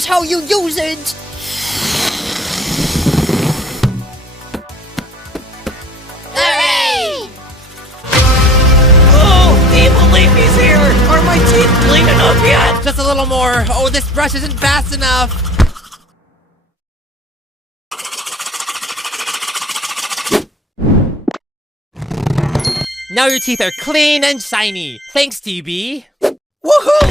is how you use it! Hooray! Oh, evil leafy's here! Are my teeth clean enough yet? Just a little more. Oh, this brush isn't fast enough. Now your teeth are clean and shiny. Thanks, DB. Woohoo!